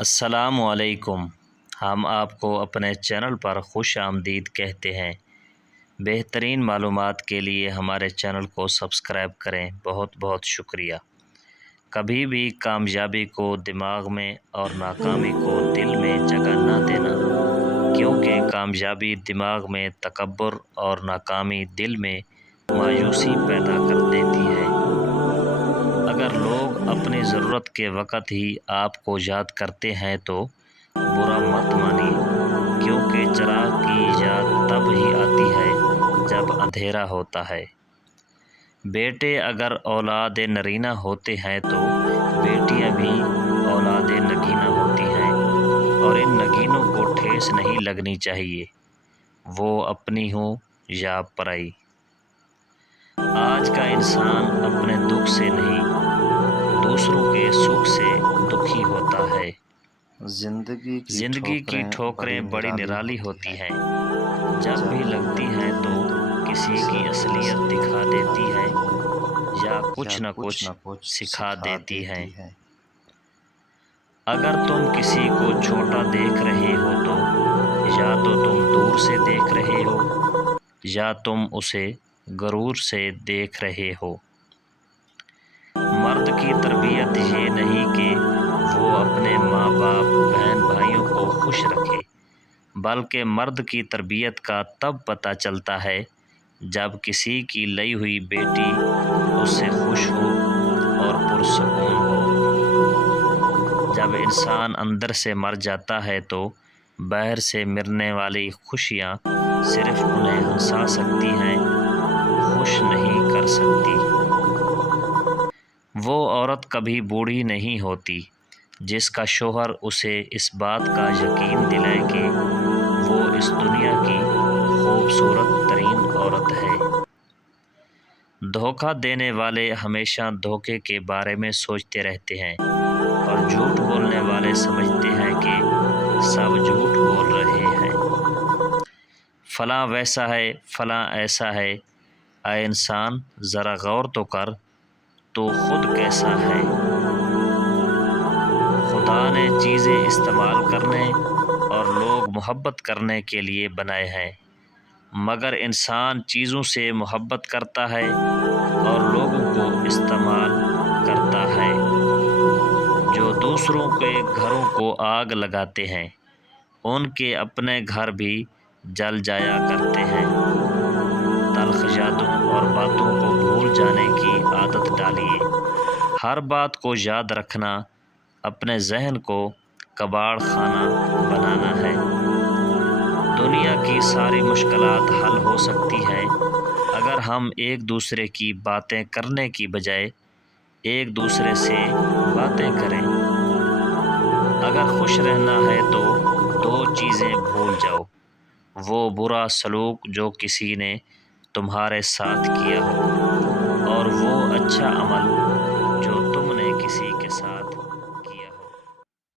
السلام علیکم۔ ہم آپ کو اپنے چینل پر خوش آمدید کہتے ہیں۔ بہترین معلومات کے لیے ہمارے چینل کو سبسکرائب کریں۔ بہت بہت شکریہ۔ کبھی بھی کامیابی کو دماغ میں اور ناکامی کو دل میں جگہ نہ دینا، کیونکہ کامیابی دماغ میں تکبر اور ناکامی دل میں مایوسی پیدا کر دیتی ہے۔ اگر لوگ اپنی ضرورت کے وقت ہی آپ کو یاد کرتے ہیں تو برا مت مانیے، کیونکہ چراغ کی یاد تب ہی آتی ہے جب اندھیرا ہوتا ہے۔ بیٹے اگر اولاد نرینہ ہوتے ہیں تو بیٹیاں بھی اولاد نگینہ ہوتی ہیں، اور ان نگینوں کو ٹھیس نہیں لگنی چاہیے، وہ اپنی ہوں یا پرائی۔ آج کا انسان اپنے دکھ سے نہیں، دوسروں کے سکھ سے دکھی ہوتا ہے۔ زندگی کی ٹھوکریں بڑی نرالی ہوتی ہیں، جب بھی لگتی ہیں تو کسی کی اصلیت دکھا دیتی ہیں یا کچھ نہ کچھ سکھا دیتی ہیں۔ اگر تم کسی کو چھوٹا دیکھ رہے ہو تو یا تو تم دور سے دیکھ رہے ہو یا تم اسے غرور سے دیکھ رہے ہو۔ مرد کی تربیت یہ نہیں کہ وہ اپنے ماں باپ بہن بھائیوں کو خوش رکھے، بلکہ مرد کی تربیت کا تب پتہ چلتا ہے جب کسی کی لئی ہوئی بیٹی اس سے خوش ہو اور پرسکون ہو۔ جب انسان اندر سے مر جاتا ہے تو باہر سے ملنے والی خوشیاں صرف انہیں ہنسا سکتی ہیں، خوش نہیں کر سکتی۔ وہ عورت کبھی بوڑھی نہیں ہوتی جس کا شوہر اسے اس بات کا یقین دلائے کہ وہ اس دنیا کی خوبصورت ترین عورت ہے۔ دھوکہ دینے والے ہمیشہ دھوکے کے بارے میں سوچتے رہتے ہیں، اور جھوٹ بولنے والے سمجھتے ہیں کہ سب جھوٹ بول رہے ہیں۔ فلاں ویسا ہے، فلاں ایسا ہے۔ اے انسان، ذرا غور تو کر، تو خود کیسا ہے؟ خدا نے چیزیں استعمال کرنے اور لوگ محبت کرنے کے لیے بنائے ہیں، مگر انسان چیزوں سے محبت کرتا ہے اور لوگوں کو استعمال کرتا ہے۔ جو دوسروں کے گھروں کو آگ لگاتے ہیں، ان کے اپنے گھر بھی جل جایا کرتے ہیں۔ تلخ یادوں اور باتوں کو بھول جانے کی عادت ڈالیے۔ ہر بات کو یاد رکھنا اپنے ذہن کو کباڑ خانہ بنانا ہے۔ دنیا کی ساری مشکلات حل ہو سکتی ہیں اگر ہم ایک دوسرے کی باتیں کرنے کی بجائے ایک دوسرے سے باتیں کریں۔ اگر خوش رہنا ہے تو دو چیزیں بھول جاؤ، وہ برا سلوک جو کسی نے تمہارے ساتھ کیا ہو، اور وہ اچھا عمل